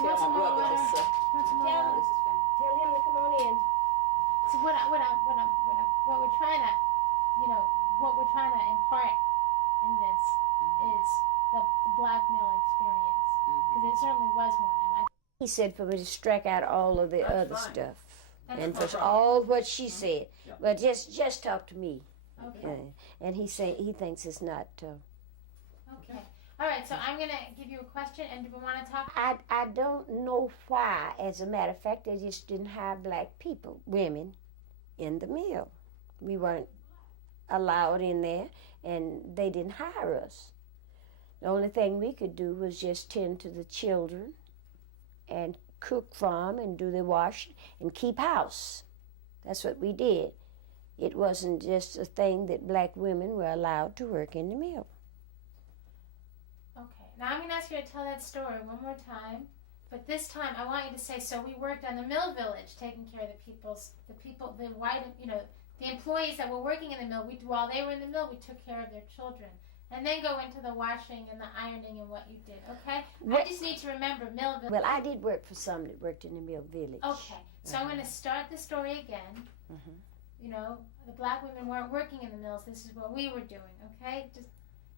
Tell my brother this. Tell him to come on in. So what we're trying to, what we're trying to impart in this is the black male experience, because it certainly was one. He said for me to strike out all of the other stuff, and for all what she said. Yeah. But just talk to me. Okay. And he thinks it's not. Okay. All right. So I'm gonna give you a question, and do we want to talk? I don't know why. As a matter of fact, they just didn't hire black people, women, in the mill. We weren't allowed in there, and they didn't hire us. The only thing we could do was just tend to the children and cook for them and do the washing and keep house. That's what we did. It wasn't just a thing that black women were allowed to work in the mill. Okay. Now I'm going to ask you to tell that story one more time. But this time I want you to say, so we worked on the mill village, taking care of the white, the employees that were working in the mill. While they were in the mill, we took care of their children. And then go into the washing and the ironing and what you did, okay? I just need to remember mill village. Well, I did work for some that worked in the mill village. Okay, so I'm going to start the story again. The black women weren't working in the mills. This is what we were doing, okay?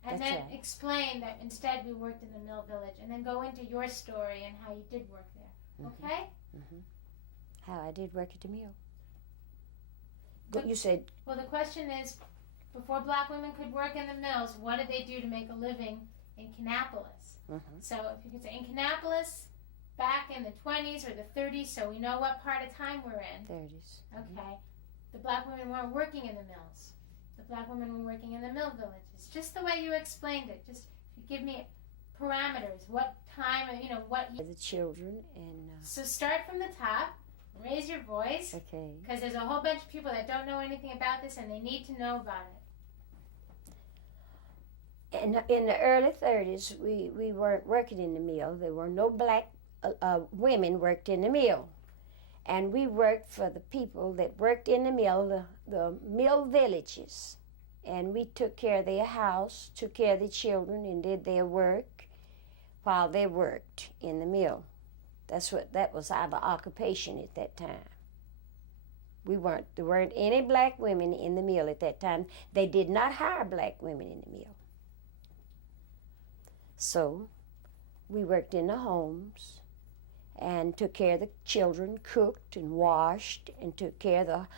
And then explain that instead we worked in the mill village, and then go into your story and how you did work there, okay? How I did work at the mill. You said... Well, the question is, before black women could work in the mills, what did they do to make a living in Kannapolis? So if you could say, in Kannapolis, back in the 20s or the 30s, so we know what part of time we're in. 30s. Okay. The black women weren't working in the mills. The black women were working in the mill villages. Just the way you explained it. Just if you give me parameters, what time, what... The children and... So start from the top. Raise your voice. Okay. Because there's a whole bunch of people that don't know anything about this, and they need to know about it. In the early 30s, we weren't working in the mill. There were no black women worked in the mill. And we worked for the people that worked in the mill, the mill villages. And we took care of their house, took care of the children, and did their work while they worked in the mill. That was our occupation at that time. There weren't any black women in the mill at that time. They did not hire black women in the mill. So we worked in the homes and took care of the children, cooked and washed, and took care of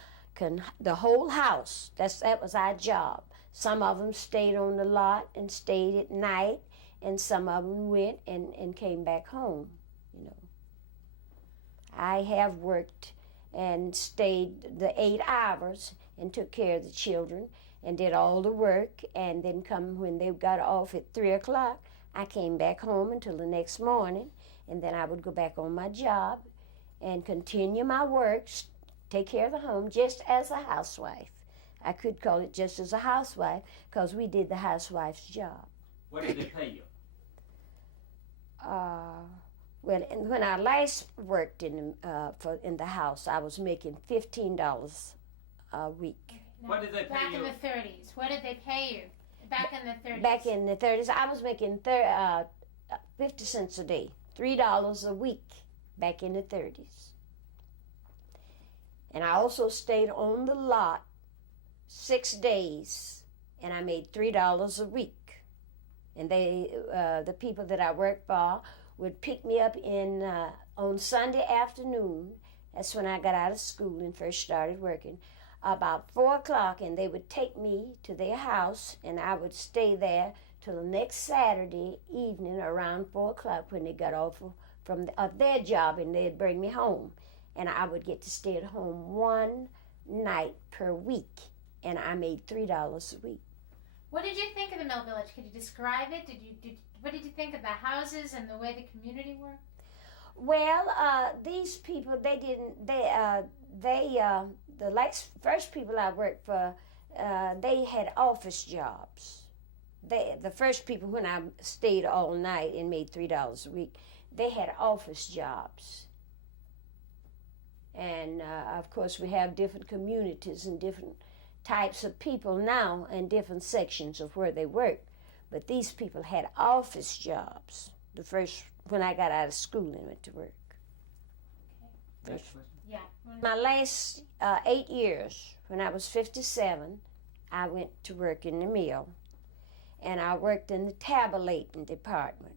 the whole house. That was our job. Some of them stayed on the lot and stayed at night, and some of them went and came back home, I have worked and stayed the 8 hours and took care of the children and did all the work, and then when they got off at 3 o'clock, I came back home until the next morning, and then I would go back on my job and continue my work, take care of the home just as a housewife. I could call it just as a housewife because we did the housewife's job. What did they pay you? Well, when I last worked in the house, I was making $15 a week. Now, what did they pay you? Back in the 30s, what did they pay you? Back in the 30s. Back in the 30s, I was making 50 cents a day, $3 a week back in the 30s. And I also stayed on the lot 6 days, and I made $3 a week. And the people that I worked for would pick me up on Sunday afternoon. That's when I got out of school and first started working. About 4 o'clock, and they would take me to their house, and I would stay there till the next Saturday evening around 4 o'clock when they got off from their job, and they'd bring me home. And I would get to stay at home 1 night per week, and I made $3 a week. What did you think of the mill village? Could you describe it? What did you think of the houses and the way the community worked? Well, these people, first people I worked for, they had office jobs. The first people, when I stayed all night and made $3 a week, they had office jobs. And of course, we have different communities and different types of people now and different sections of where they work. But these people had office jobs. when I got out of school and went to work. Next question. Yeah. My last 8 years, when I was 57, I went to work in the mill, and I worked in the tabulating department.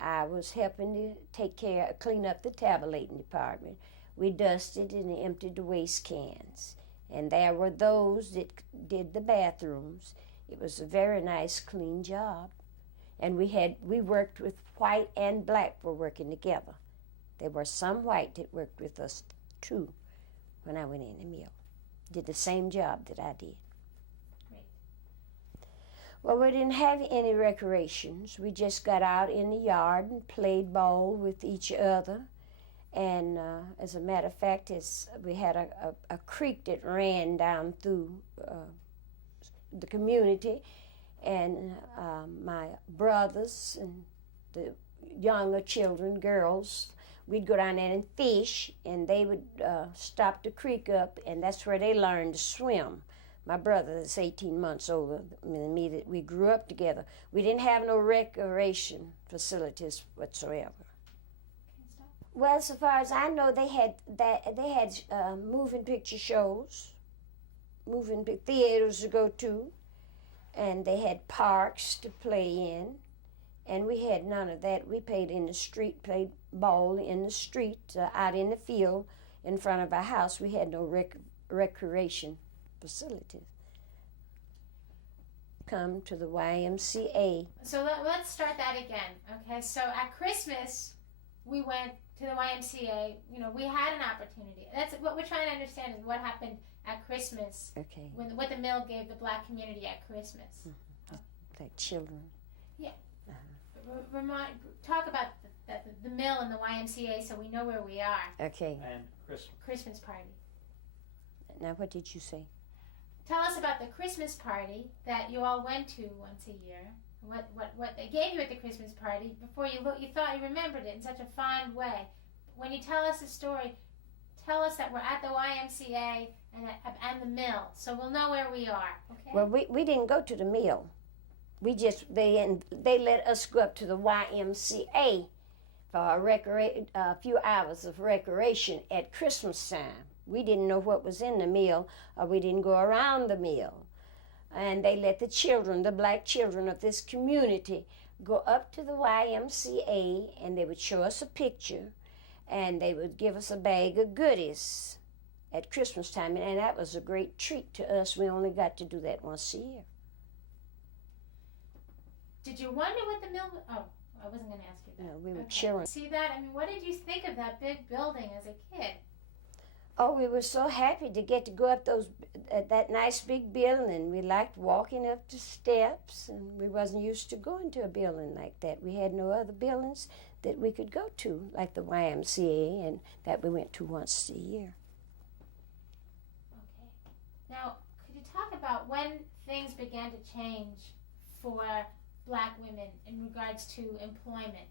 I was helping to clean up the tabulating department. We dusted and emptied the waste cans, and there were those that did the bathrooms. It was a very nice, clean job, and we worked with white and black were working together. There were some white that worked with us too when I went in the mill. Did the same job that I did. Great. Well, we didn't have any recreations. We just got out in the yard and played ball with each other. And as a matter of fact, we had a creek that ran down through the community, and my brothers and the younger children, girls, we'd go down there and fish, and they would stop the creek up, and that's where they learned to swim. My brother is 18 months older than me. That we grew up together. We didn't have no recreation facilities whatsoever. Well, so far as I know, they had moving picture shows, moving theaters to go to, and they had parks to play in. And we had none of that. We played in the street, played ball in the street, out in the field in front of our house. We had no recreation facilities. Come to the YMCA. So let's start that again, okay? So at Christmas, we went to the YMCA. You know, we had an opportunity. That's what we're trying to understand is what happened at Christmas. Okay. What the mill gave the black community at Christmas. Like children. Yeah. Talk about the mill and the YMCA so we know where we are. Okay. And Christmas party. Now, what did you say? Tell us about the Christmas party that you all went to once a year. What they gave you at the Christmas party before you thought you remembered it in such a fond way. When you tell us the story, tell us that we're at the YMCA and the mill, so we'll know where we are. Okay. Well, we didn't go to the mill. They let us go up to the YMCA for a few hours of recreation at Christmas time. We didn't know what was in the mill, or we didn't go around the mill. And they let the children, the black children of this community, go up to the YMCA, and they would show us a picture, and they would give us a bag of goodies at Christmas time, and that was a great treat to us. We only got to do that once a year. Did you wonder what the mill? Oh, I wasn't going to ask you that. No, we were children. See that? I mean, what did you think of that big building as a kid? Oh, we were so happy to get to go up that nice big building. We liked walking up the steps, and we wasn't used to going to a building like that. We had no other buildings that we could go to, like the YMCA, and that we went to once a year. Okay. Now, could you talk about when things began to change for black women in regards to employment?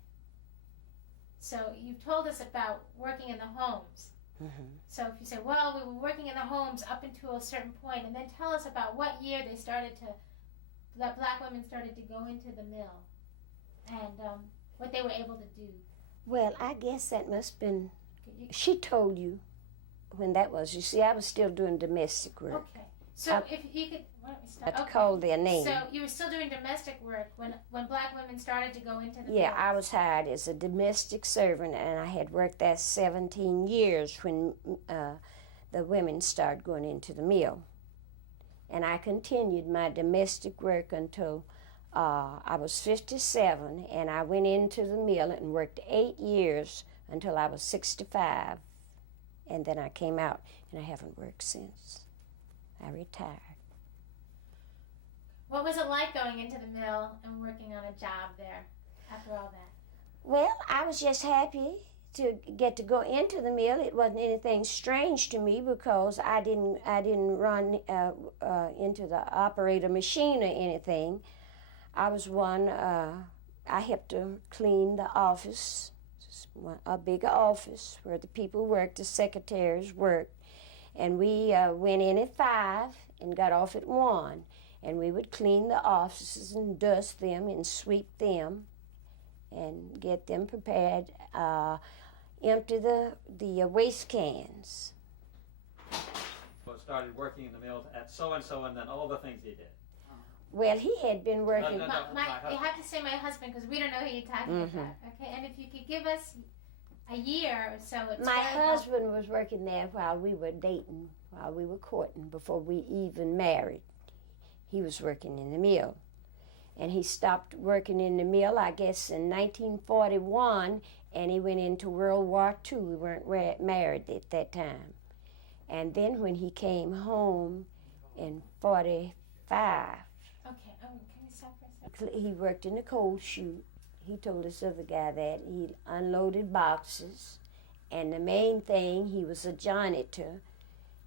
So you've told us about working in the homes. Mm-hmm. So if you say, well, we were working in the homes up until a certain point, and then tell us about what year that black women started to go into the mill and what they were able to do. Well, I guess that must have been, she told you when that was. You see, I was still doing domestic work. Okay. So if you could, why don't we start? I called their name. So you were still doing domestic work when black women started to go into the Yeah, mills. I was hired as a domestic servant, and I had worked there 17 years when the women started going into the mill. And I continued my domestic work until I was 57, and I went into the mill and worked 8 years until I was 65. And then I came out, and I haven't worked since. I retired. What was it like going into the mill and working on a job there after all that? Well, I was just happy to get to go into the mill. It wasn't anything strange to me because I didn't run into the operator machine or anything. I was I helped to clean the office, a bigger office where the people worked, the secretaries worked. And we went in at 5 and got off at 1. And we would clean the offices and dust them and sweep them. and get them prepared. Empty the waste cans. Well, started working in the mill at so-and-so, and then all the things he did. Well, he had been working. No, You have to say my husband because we don't know who you're talking about. Okay, and if you could give us a year or so. It's My husband was working there while we were dating, while we were courting, before we even married. He was working in the mill. And he stopped working in the mill, I guess, in 1941, and he went into World War II. We weren't married at that time. And then when he came home in 45, can you stop for a second? he worked in the coal chute. He told this other guy that he unloaded boxes, and the main thing, he was a janitor.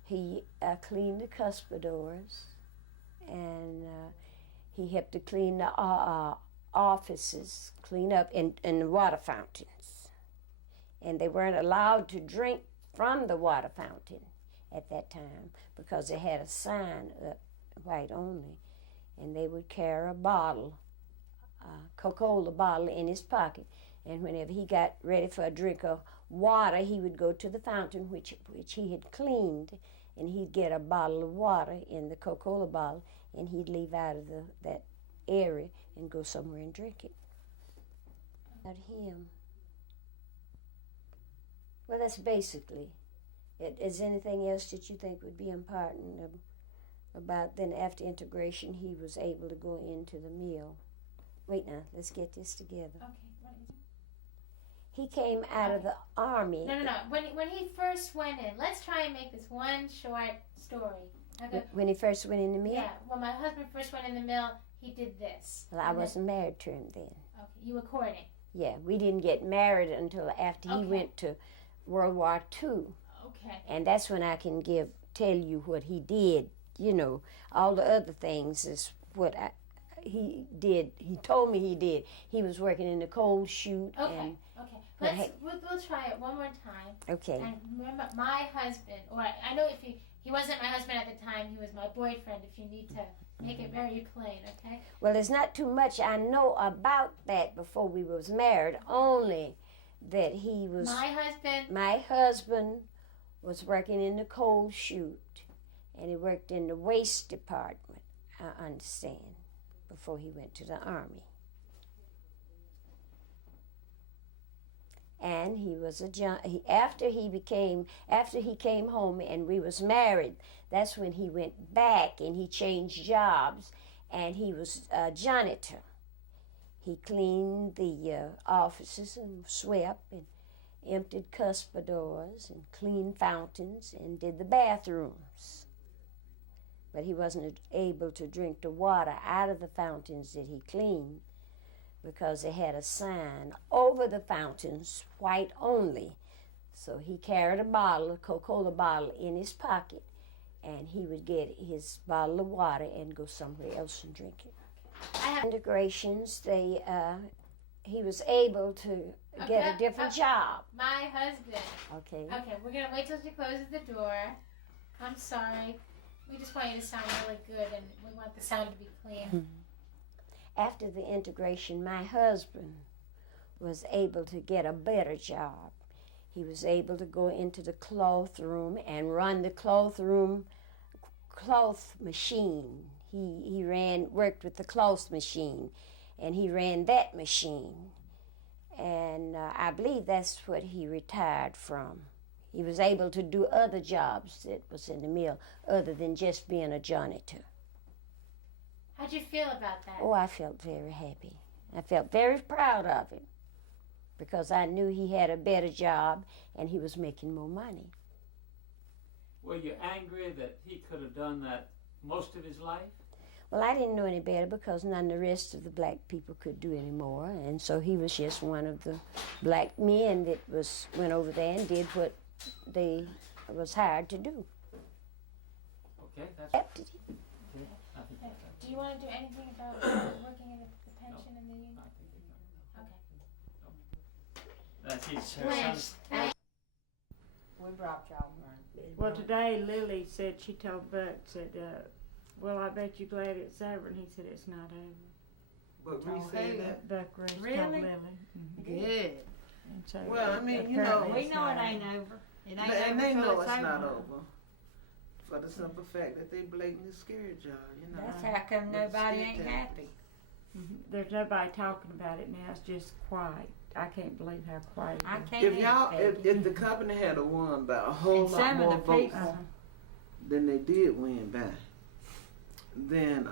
He cleaned the cuspidors, and he helped to clean the offices, clean up, and the water fountains. And they weren't allowed to drink from the water fountain at that time because they had a sign up, white only, and they would carry a bottle, Coca-Cola bottle in his pocket, and whenever he got ready for a drink of water, he would go to the fountain which he had cleaned, and he'd get a bottle of water in the Coca-Cola bottle, and he'd leave out of that area and go somewhere and drink it. About him. Well, that's basically it. Is anything else that you think would be important about then after integration he was able to go into the mill? Wait now, let's get this together. Okay, what is it? He came out of the army. No. When he first went in, let's try and make this one short story. Okay. When he first went in the mill? Yeah, when my husband first went in the mill, he did this. Well, I wasn't married to him then. Okay, you were courting. Yeah, we didn't get married until after he went to World War II. Okay. And that's when I can tell you what he did. You know, all the other things is what he did. He told me he did. He was working in the coal chute. Okay. We'll try it one more time. Okay. And remember, my husband, or I know if he wasn't my husband at the time, he was my boyfriend. If you need to make it very plain, okay? Well, there's not too much I know about that before we was married. Only that he was. My husband was working in the coal chute, and he worked in the waste department. I understand, before he went to the army. And he was after he came home and we was married, that's when he went back and he changed jobs, and he was a janitor. He cleaned the offices and swept and emptied cuspidors and cleaned fountains and did the bathrooms. But he wasn't able to drink the water out of the fountains that he cleaned because they had a sign over the fountains, white only. So he carried a Coca-Cola bottle in his pocket, and he would get his bottle of water and go somewhere else and drink it. Integrations, he was able to get a different job. My husband. Okay, we're going to wait till she closes the door. I'm sorry. We just want you to sound really good, and we want the sound to be clean. After the integration, my husband was able to get a better job. He was able to go into the cloth room and run the cloth machine. He worked with the cloth machine, and he ran that machine. And I believe that's what he retired from. He was able to do other jobs that was in the mill other than just being a janitor. How'd you feel about that? Oh, I felt very happy. I felt very proud of him because I knew he had a better job and he was making more money. Were you angry that he could have done that most of his life? Well, I didn't know any better because none of the rest of the black people could do any more, and so he was just one of the black men that went over there and did what they was hired to do. Okay, that's. Accepted it. Do you want to do anything about working in the pension in the union? Okay. We brought y'all one. Well, today Lily said, she told Buck, well, I bet you're glad it's over, and he said it's not over. But we said that. Buckaroo told Really? Lily. Good. And so Well, I mean, you apparently know, We it's know it not ain't over. It ain't And over they till know it's it's not over. over. For the simple fact that they blatantly scared y'all, you know. That's how come With the nobody state ain't taxes. happy. There's nobody talking about it now. It's just quiet. I can't believe how quiet I it is. can't If y'all, either, Peggy. if the company had won by a whole And lot some more of the votes people, than they did win by, then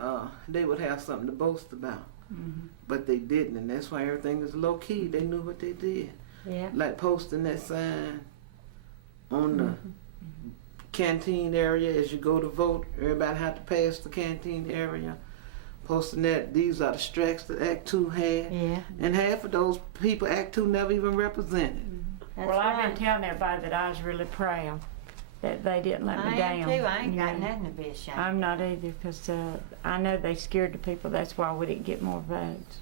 they would have something to boast about. Mhm. But they didn't, and that's why everything is low key. They knew what they did. yeah. Like posting that sign on the Mm-hmm. canteen area as you go to vote. Everybody had to pass the canteen area. Posting that these are the strikes that Act 2 had. Yeah. And half of those people Act 2 never even represented. That's Well, I've right. been telling everybody that I was really proud that they didn't let me I down. am too. I ain't got Yeah. nothing to be ashamed. I'm not either, because I know they scared the people. That's why we didn't get more votes.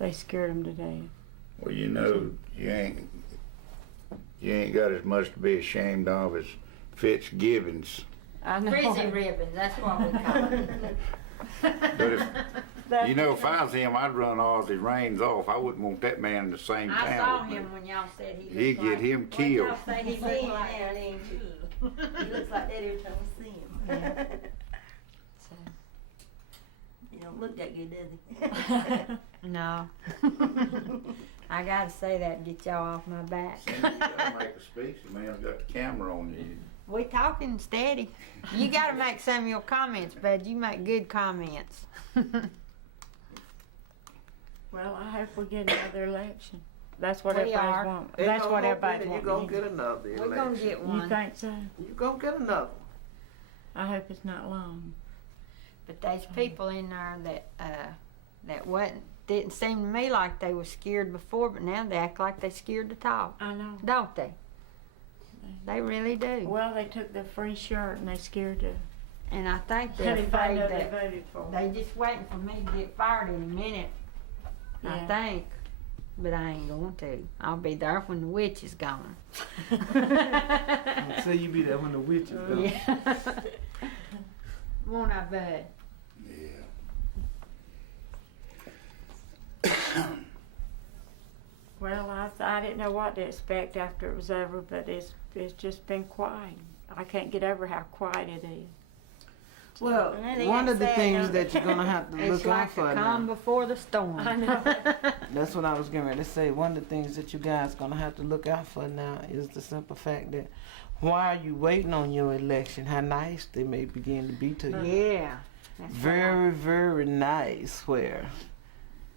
They scared them to death. Well, you know, you ain't got as much to be ashamed of as Fitzgibbons. I know. Frizzy ribbons, that's what we call it. But if, you know, if I was him, I'd run Ozzy Reigns off. I wouldn't want that man in the same I town saw with me. him when y'all said he He'd looked get like, him what killed. y'all say he He looked seen like? now, ain't he? He looks like that every time we see him. He don't look that good, does he? No. I gotta say that to get y'all off my back. Cindy, you gotta make a speech. The man's got the camera on you. We talking steady. You gotta make some of your comments, bud. You make good comments. Well, I hope we get another election. That's what We everybody are. wants. Ain't That's no what hope everybody in it. wants. You're going to get another We're election. gonna get You one. think so? You're going to get another. I hope it's not long. But there's people in there that didn't seem to me like they were scared before, but now they act like they scared to talk, I know. don't they? They really do. Well, they took the free shirt and they scared to. And I think they're Anybody afraid know they that voted for. they just waiting for me to get fired in a minute. I Yeah. think. But I ain't going to. I'll be there when the witch is gone. So you be there when the witch is gone. Yeah. Won't I, bud? Yeah. Well, I didn't know what to expect after it was over, but it's just been quiet. I can't get over how quiet it is. Well, Well, they one got of the sad, things don't they? that you're going to have to It's look out like for the now. calm before the storm. I know. That's what I was getting ready to say. One of the things that you guys going to have to look out for now is the simple fact that while you waiting on your election, how nice they may begin to be to you. Yeah. That's Very, very nice where,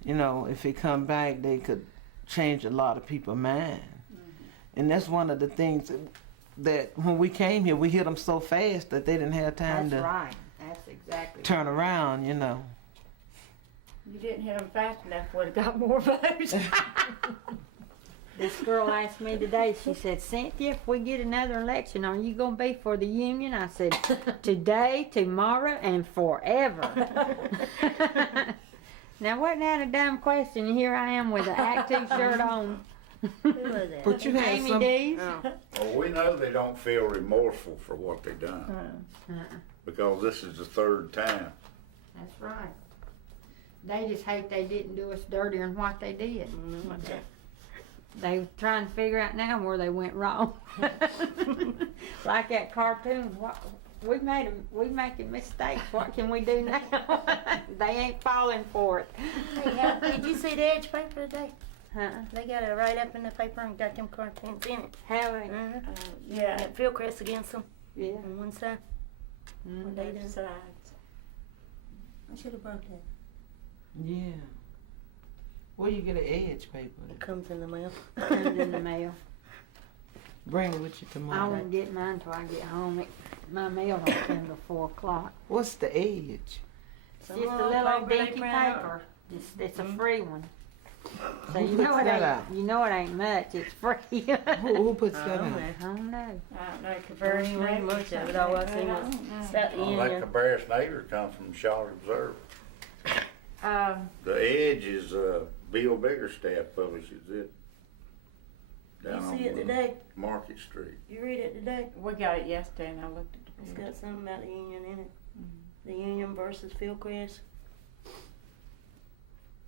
you know, if it come back, they could change a lot of people's mind. And that's one of the things that when we came here, we hit them so fast that they didn't have time That's to right. That's exactly turn around, you know. You didn't hit them fast enough, would have got more votes. This girl asked me today, she said, Cynthia, if we get another election, are you going to be for the union? I said, today, tomorrow, and forever. Now, wasn't that a dumb question? Here I am with an Act 2 shirt on. Who was that? But you had Amy some. Dees? Well, we know they don't feel remorseful for what they done because this is the third time. That's right. They just hate they didn't do us dirtier than what they did. They trying to figure out now where they went wrong. Like that cartoon, we making mistakes. What can we do now? They ain't falling for it. Hey, did you see the Edge paper today? Huh? They got a write-up in the paper and got them cartoons in it. Have they? Yeah. Got Fieldcrest against them Yeah. on one side. What they done. Besides. I should have brought that. Yeah. Where you get an Edge paper? It comes in the mail. Comes in the mail. Bring it with you I tomorrow. won't get mine till I get home. My mail don't come till 4 o'clock. What's the Edge? It's just a little old dinky paper. It's a free one. So Who you know puts it that ain't. out? You know it ain't much. It's free. Who puts that Oh, out? man. I don't know. I don't know, Very Conversion much of it. All I seen was about the Well, that union. Cabarrus Neighbor comes from Charlotte Observer. The Edge is Bill Biggerstaff publishes it down You see it on today? Market Street. You read it today? we got it yesterday and I looked at the It's picture. got something about the union in it. The union versus Fieldcrest.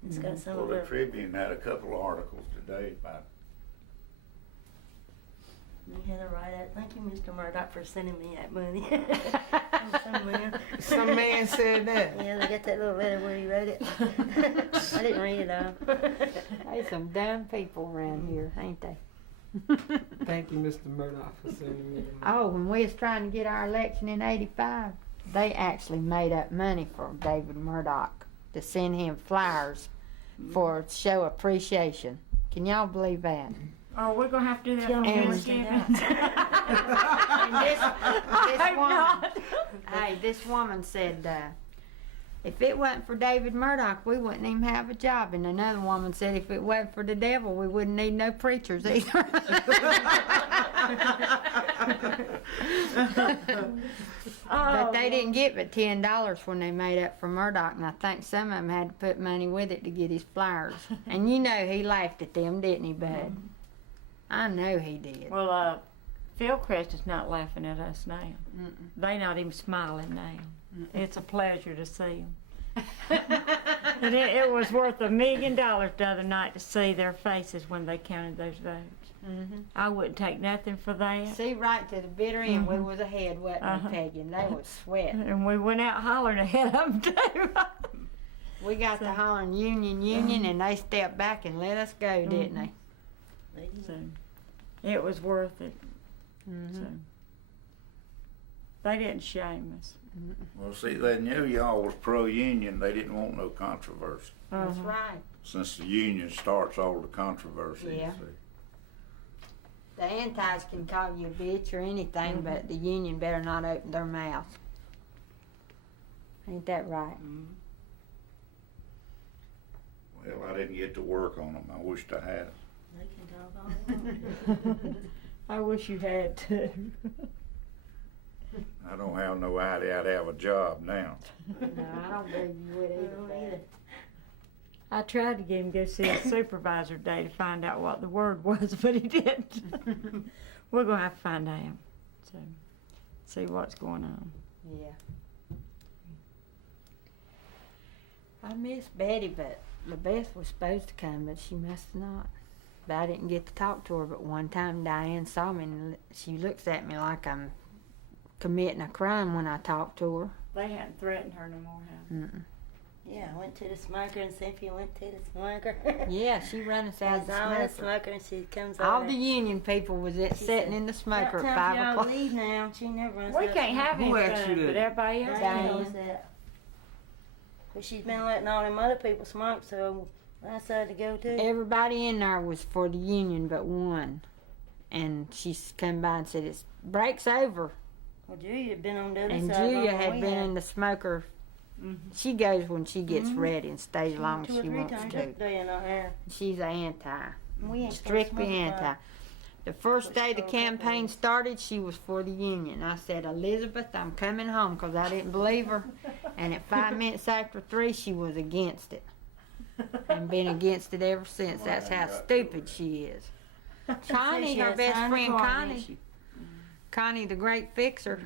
It's got some Well, of the it. Tribune had a couple of articles today about You had to write that. Thank you, Mr. Murdoch, for sending me that money. Some man. Some man said that. Yeah, they got that little letter where he wrote it. I didn't read it all. There's some dumb people around here, ain't they? Thank you, Mr. Murdoch, for sending me. Oh, when we was trying to get our election in '85, they actually made up money for David Murdoch to send him flyers for show appreciation. Can y'all believe that? Oh, we're gonna have to do that on And- Thanksgiving. And this woman, hey, this woman said, if it wasn't for David Murdoch, we wouldn't even have a job. And another woman said, if it wasn't for the devil, we wouldn't need no preachers either. But they didn't get but $10 when they made up for Murdoch, and I think some of them had to put money with it to get his flyers. And you know he laughed at them, didn't he, Bud? I know he did. Well, Philcrest is not laughing at us now. They not even smiling now. It's a pleasure to see them. And it was worth $1 million the other night to see their faces when they counted those votes. I wouldn't take nothing for that. See, right to the bitter end, we was ahead, wasn't we, Peggy? And they was sweating. And we went out hollering ahead of them too. We got to hollering union, and they stepped back and let us go, didn't they? So, it was worth it. So, they didn't shame us. Well, see, they knew y'all was pro-union. They didn't want no controversy. That's right. Since the union starts all the controversy, Yeah. you see. The antis can call you a bitch or anything, but the union better not open their mouth. Ain't that right? Well, I didn't get to work on them. I wished I had. They can talk all they want. I wish you had to. I don't have no idea I'd have a job now. No, I don't believe you would either. I tried to get him to go see a supervisor today to find out what the word was, but he didn't. We're going to have to find out. So, see what's going on. Yeah. I miss Betty, but LaBeth was supposed to come, but she must not. But I didn't get to talk to her. But one time Diane saw me, and she looks at me like I'm committing a crime when I talk to her. They hadn't threatened her no more, have they? Yeah, I went to the smoker and Cynthia went to the smoker. Yeah, she run us out of the I'm in the smoker. smoker and she comes over. All the union people was She sitting said, in the smoker "About at time 5 y'all o'clock. leave now. She never runs We out. can't have Who any asked fun, you that? but everybody else Diane can. knows that. But she's been letting all them other people smoke, so I decided to go too. Everybody in there was for the union but one. And she's come by and said, it's break's over. Well, Julia had been on the other And side. Julia longer had than been we in the smoker. She goes when she gets Mhm. ready and stays as long as 2 or she 3 wants times to. yesterday in our hair. She's an anti. We ain't Strictly supposed to smoke anti. The first day the campaign started, she was for the union. I said, Elizabeth, I'm coming home, because I didn't believe her. And at 5 minutes after 3, she was against it. And been against it ever since. That's how stupid she is. Connie, She her had best signed the friend card, Connie. didn't she? Connie, the great fixer.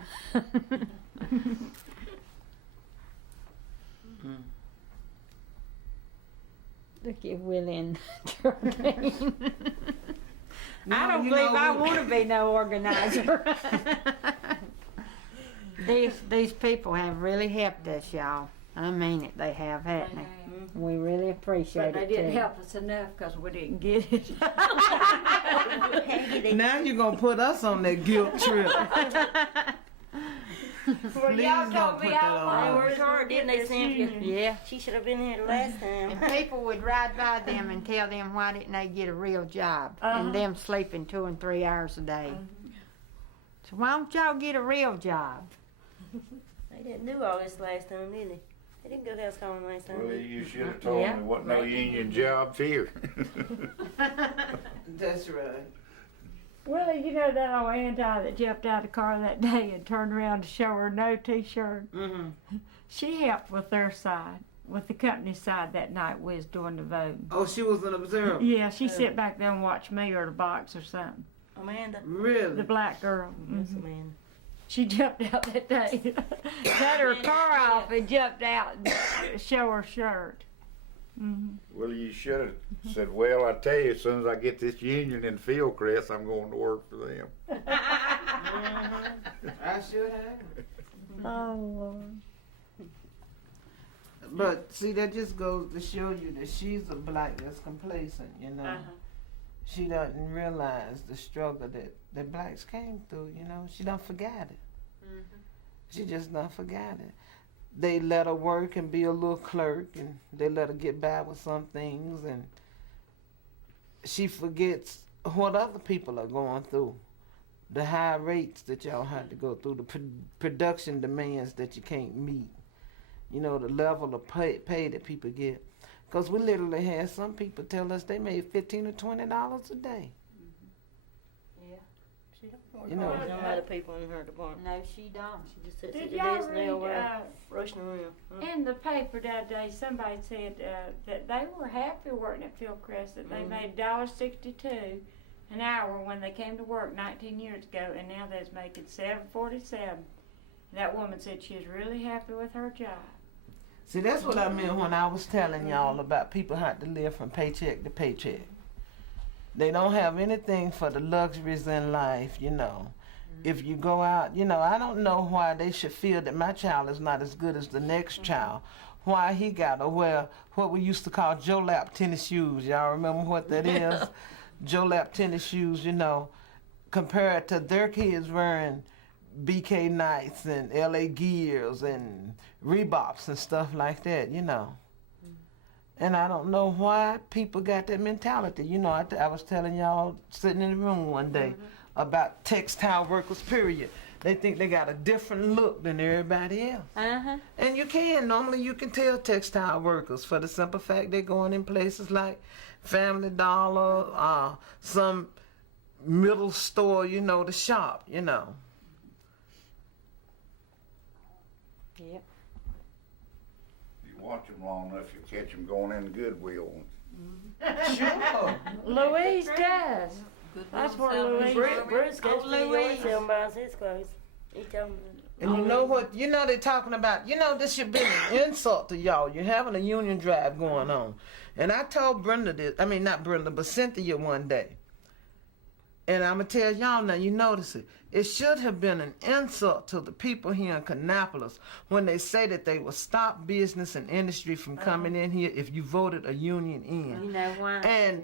Look at Willie and Geraldine. I don't believe I want to be no organizer. These people have really helped us, y'all. I mean it, they have, haven't they? We really appreciate But they it didn't too. help us enough because we didn't get it. Now you're gonna put us on that guilt trip. Well, Please y'all don't told put me that how on long us. we Worked hard, didn't they, Cynthia? Yeah. She should have been here the last time. And people would ride by them and tell them why didn't they get a real job, and them sleeping 2 and 3 hours a day. So why don't y'all get a real job? They didn't do all this last time, did they? They didn't go house calling last time. Well, did they? you should have told Yeah. me what no union jobs here. That's right. Willie, you know that old anti that jumped out of the car that day and turned around to show her no t-shirt? Mm-hmm. She helped with their side, with the company side that night we was doing the voting. Oh, she was an observer. Yeah, she sit back there and watched me or the box or something. Amanda. Really? The black girl. That's Amanda. She jumped out that day. Cut her car off and jumped out and show her shirt. Well, you should have said, well, I tell you, as soon as I get this union in Fieldcrest, I'm going to work for them. I should have. Oh, Lord. But see, that just goes to show you that she's a black that's complacent, you know. She doesn't realize the struggle that blacks came through, you know. She don't forget it. She just don't forget it. They let her work and be a little clerk, and they let her get by with some things, and she forgets what other people are going through. The high rates that y'all had to go through, the production demands that you can't meet. You know, the level of pay that people get. Because we literally had some people tell us they made $15 or $20 a day. Yeah. She don't You know, there's no other people in her department. No, she don't. She just sits at Did the y'all desk now read, rushing around. in the paper that day, somebody said that they were happy working at Fieldcrest, that they made $1.62 an hour when they came to work 19 years ago, and now they're making $7.47. That woman said she was really happy with her job. see, that's what I meant when I was telling y'all about people have to live from paycheck to paycheck. They don't have anything for the luxuries in life, you know. If you go out, you know, I don't know why they should feel that my child is not as good as the next child. Why he got to wear what we used to call Joe Lap tennis shoes. Y'all remember what that is? Joe Lap tennis shoes, you know, compared to their kids wearing BK Knights and LA Gears and Reeboks and stuff like that, you know. And I don't know why people got that mentality. You know, I was telling y'all sitting in the room one day about textile workers, period. They think they got a different look than everybody else. And normally you can tell textile workers for the simple fact they're going in places like Family Dollar, some middle store, you know, the shop, you know. Yep. You watch them long enough, you catch them going in Goodwill. Sure. Louise does. That's where Louise. Bruce goes to the Louise. yard and buys his clothes. He told me. And you know what? You know they're talking about, you know, this should be an insult to y'all. You're having a union drive going on. And I told Brenda this, I mean, not Brenda, but Cynthia one day. And I'm going to tell y'all now, you notice it. It should have been an insult to the people here in Kannapolis when they say that they will stop business and industry from coming in here if you voted a union in. You know why? And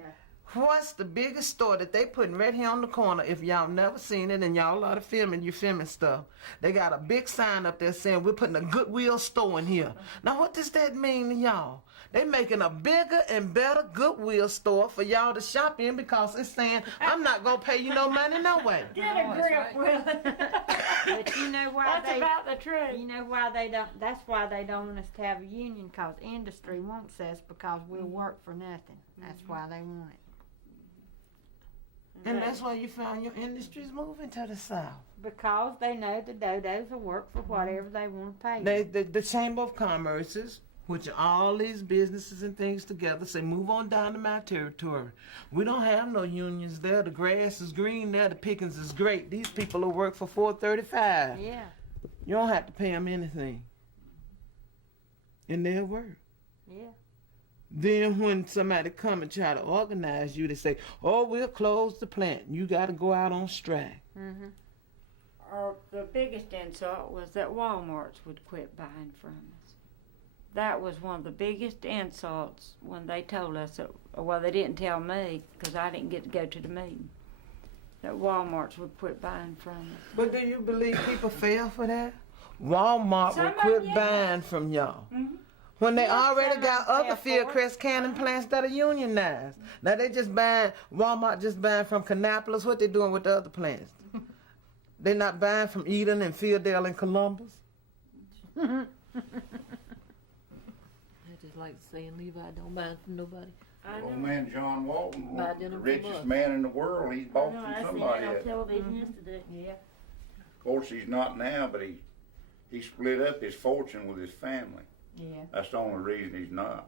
what's the biggest store that they putting right here on the corner? If y'all never seen it and y'all lot of filming, you filming stuff. They got a big sign up there saying we're putting a Goodwill store in here. Now what does that mean to y'all? They making a bigger and better Goodwill store for y'all to shop in because it's saying I'm not gonna pay you no money no way. Get a grip, Will. But you know why That's they? about the truth. You know why they don't? That's why they don't want us to have a union. Cause industry wants us because we'll work for nothing. That's why they want it. And that's why you found your industries moving to the south. Because they know the dodos will work for whatever they want to pay. The Chamber of Commerce's, which are all these businesses and things together, say move on down to my territory. We don't have no unions there. The grass is green there. The pickings is great. These people will work for $4.35. Yeah. You don't have to pay them anything. And they'll work. Yeah. Then when somebody come and try to organize you, they say, oh, we'll close the plant. You got to go out on strike. Or the biggest insult was that Walmart's would quit buying from us. That was one of the biggest insults when they told us that, well, they didn't tell me because I didn't get to go to the meeting, that Walmart's would quit buying from us. But do you believe people fell for that? Walmart Some will of quit them, buying from y'all. Mm-hmm. When they Yeah, already some got of them other fell for Fieldcrest canning plants that are unionized. Now they just buying, Walmart just buying from Kannapolis. What they doing with the other plants? They not buying from Eden and Fieldale and Columbus? I just like saying Levi don't mind from nobody. Old man John Walton, Buy the dinner for richest us. man in the world, he's bought No, from I seen somebody. that on television yesterday. Yeah. Of course, he's not now, but he split up his fortune with his family. Yeah. That's the only reason he's not.